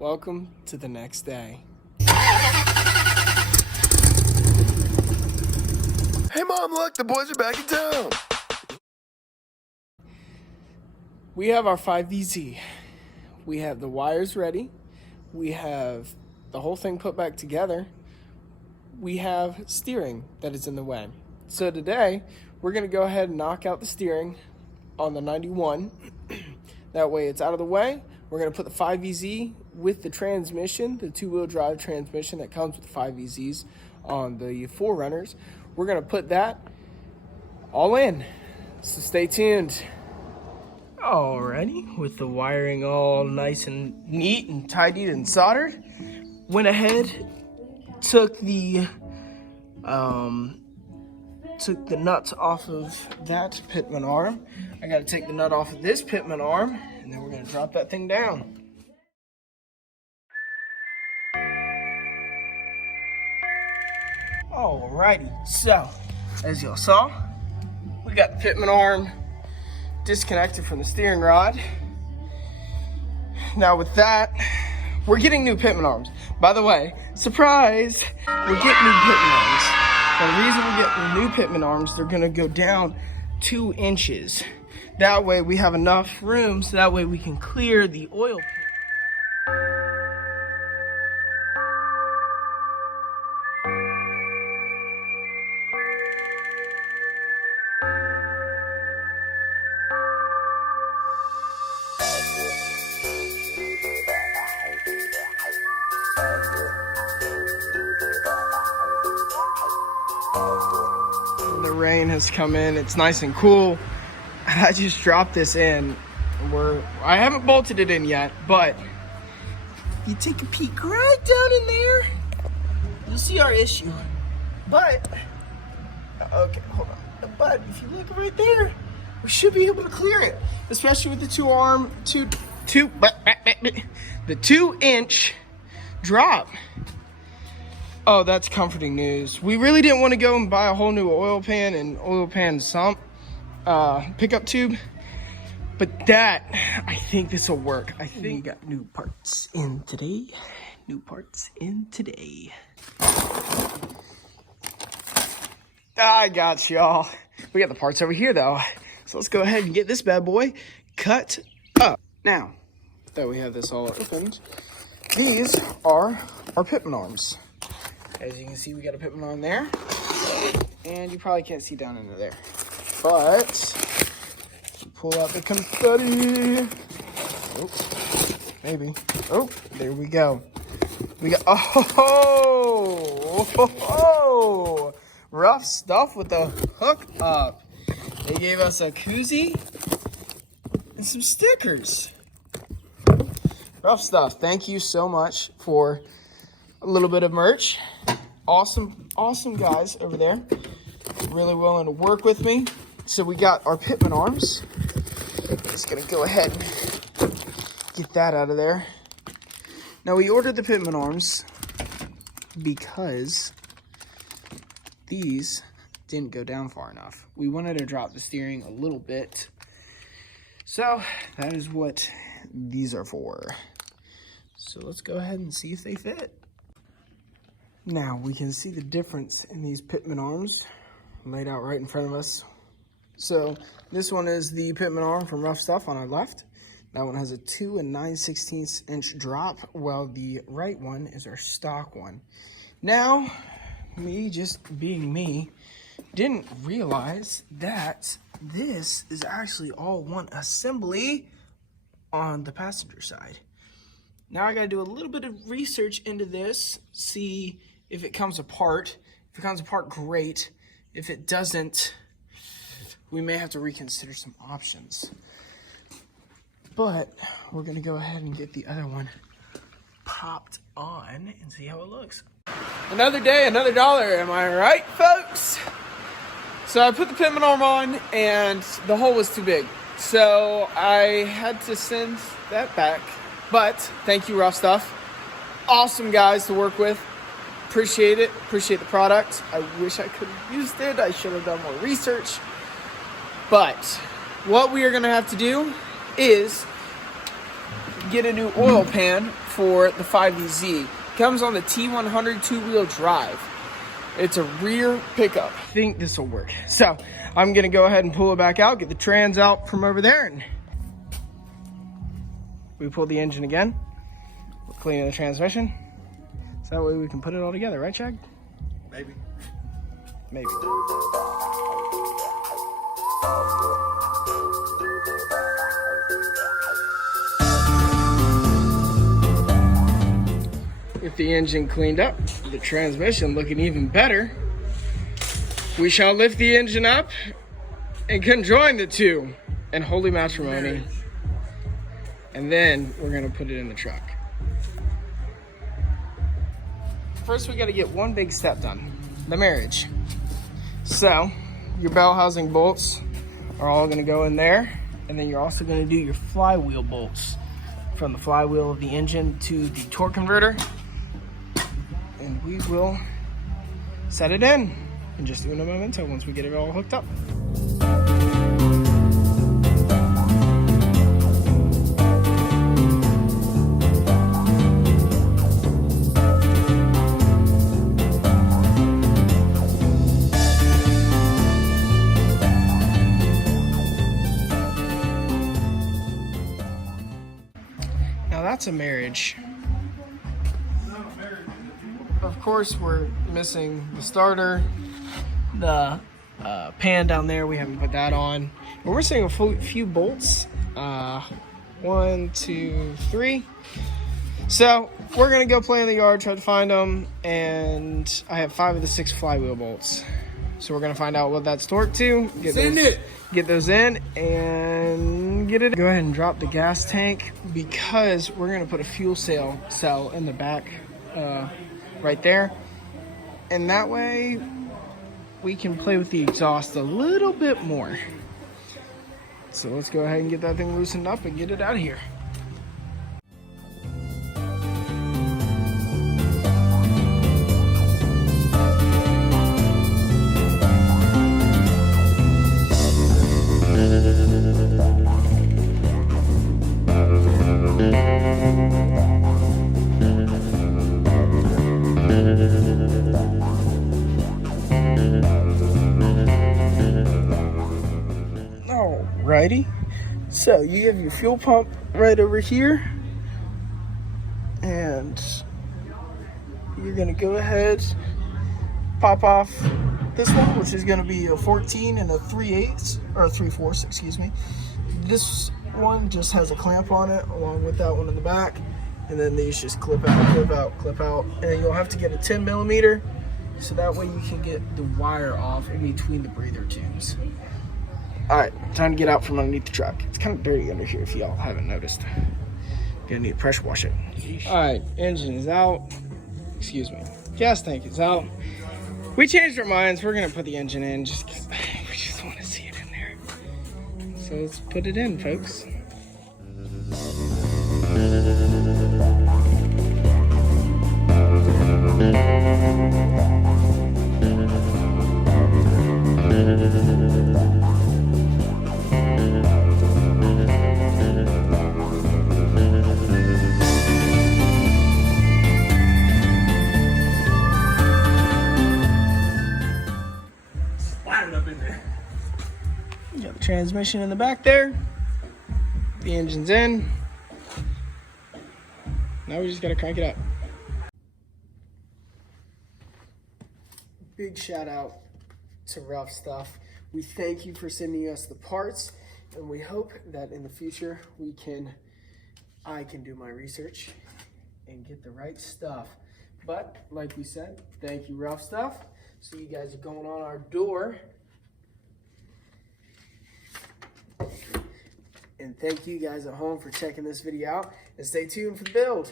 Welcome to the next day. Hey Mom, look, the boys are back in town. We have our 5VZ. We have the wires ready. We have the whole thing put back together. We have steering that is in the way. So today, we're going to go ahead and knock out the steering on the 91. That way it's out of the way. We're going to put the 5VZ with the transmission, the two-wheel drive transmission that comes with the 5VZs on the 4Runners. We're going to put that all in. So stay tuned. Alrighty, with the wiring all nice and neat and tidied and soldered, went ahead, took the nuts off of that pitman arm. I got to take the nut off of this pitman arm, and then we're going to drop that thing down. Alrighty, so as y'all saw, we got the pitman arm disconnected from the steering rod. Now with that, we're getting new pitman arms. By the way, surprise, we're getting new pitman arms. Now the reason we're getting new pitman arms, they're gonna go down 2 inches. That way we have enough room, so that way we can clear the oil pan. The rain has come in, it's nice and cool. I just dropped this in. I haven't bolted it in yet, but if you take a peek right down in there, you'll see our issue. But, okay, hold on. But if you look right there, we should be able to clear it, especially with the the 2-inch drop. Oh, that's comforting news. We really didn't want to go and buy a whole new oil pan and oil pan sump pickup tube, but that, I think this will work. I think we got new parts in today. I got y'all. We got the parts over here though. So let's go ahead and get this bad boy cut up. Now that we have this all opened, these are our pitman arms. As you can see, we got a pitman arm there, and you probably can't see down into there. But pull out the confetti. Oh, maybe. Oh, there we go. We got rough stuff with the hook up. They gave us a koozie and some stickers. Rough stuff. Thank you so much for a little bit of merch. Awesome guys over there. Really willing to work with me. So we got our pitman arms. Just gonna go ahead and get that out of there. Now we ordered the pitman arms because these didn't go down far enough. We wanted to drop the steering a little bit. So that is what these are for. So let's go ahead and see if they fit. Now we can see the difference in these pitman arms laid out right in front of us. So this one is the pitman arm from Rough Stuff on our left. That one has a 2 9/16 inch drop, while the right one is our stock one. Now, me just being me, didn't realize that this is actually all one assembly on the passenger side. Now I gotta do a little bit of research into this, see if it comes apart. If it comes apart, great. If it doesn't, we may have to reconsider some options. But we're gonna go ahead and get the other one popped on and see how it looks. Another day, another dollar, am I right, folks? So I put the pitman arm on and the hole was too big. So I had to send that back. But thank you, Rough Stuff. Awesome guys to work with. Appreciate it. Appreciate the product. I wish I could have used it. I should have done more research. But what we are going to have to do is get a new oil pan for the 5DZ. It comes on the T100 two-wheel drive. It's a rear pickup. I think this will work. So I'm gonna go ahead and pull it back out, get the trans out from over there, and we pull the engine again. We're cleaning the transmission. So that way we can put it all together, right, Chad? Maybe. Maybe. With the engine cleaned up, the transmission looking even better, we shall lift the engine up and conjoin the two in holy matrimony. And then we're gonna put it in the truck. First, we gotta get one big step done, the marriage. So, your bell housing bolts are all gonna go in there, and then you're also gonna do your flywheel bolts from the flywheel of the engine to the torque converter. And we will set it in just a momento once we get it all hooked up. Now that's a marriage. Of course, we're missing the starter, the pan down there. We haven't put that on. We're missing a few bolts. 1, 2, 3. So we're gonna go play in the yard, try to find them, and I have 5 of the 6 flywheel bolts. So we're gonna find out what that's torqued to. Get those in and get it. Go ahead and drop the gas tank because we're gonna put a fuel cell in the back. Right there, and that way we can play with the exhaust a little bit more. So let's go ahead and get that thing loosened up and get it out of here. Alrighty, so you have your fuel pump right over here, and you're gonna go ahead, pop off this one, which is gonna be a 14 and a 3/8 or a 3/4, excuse me. This one just has a clamp on it along with that one in the back, and then these just clip out, clip out, clip out, and you'll have to get a 10 millimeter so that way you can get the wire off in between the breather tubes. All right, time to get out from underneath the truck. It's kind of dirty under here if y'all haven't noticed. Gonna need to pressure wash it. All right, engine is out. Excuse me. Gas tank is out. We changed our minds. We're gonna put the engine in just because we just want to see it in there. So let's put it in, folks. You got the transmission in the back there. The engine's in. Now we just gotta crank it up. Big shout out to Rough Stuff. We thank you for sending us the parts, and we hope that in the future I can do my research and get the right stuff. But like we said, thank you, Rough Stuff. So you guys are going on our door. And thank you guys at home for checking this video out, and stay tuned for the build.